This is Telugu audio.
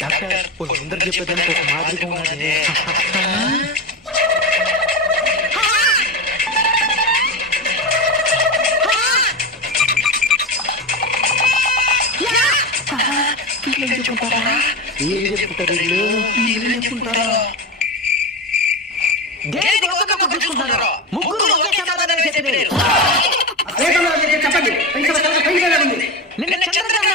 డాక్టర్ అందరు చెప్పేదానికి ఒక మాదిరిగా ఉన్నది. ఏం చెప్పుకుంటారు వీళ్ళు? ఏం చెప్పుకుంటారా? ముగ్గురు ఒకే సమాధానం చెప్పండి. నిన్న చంద్రబాబు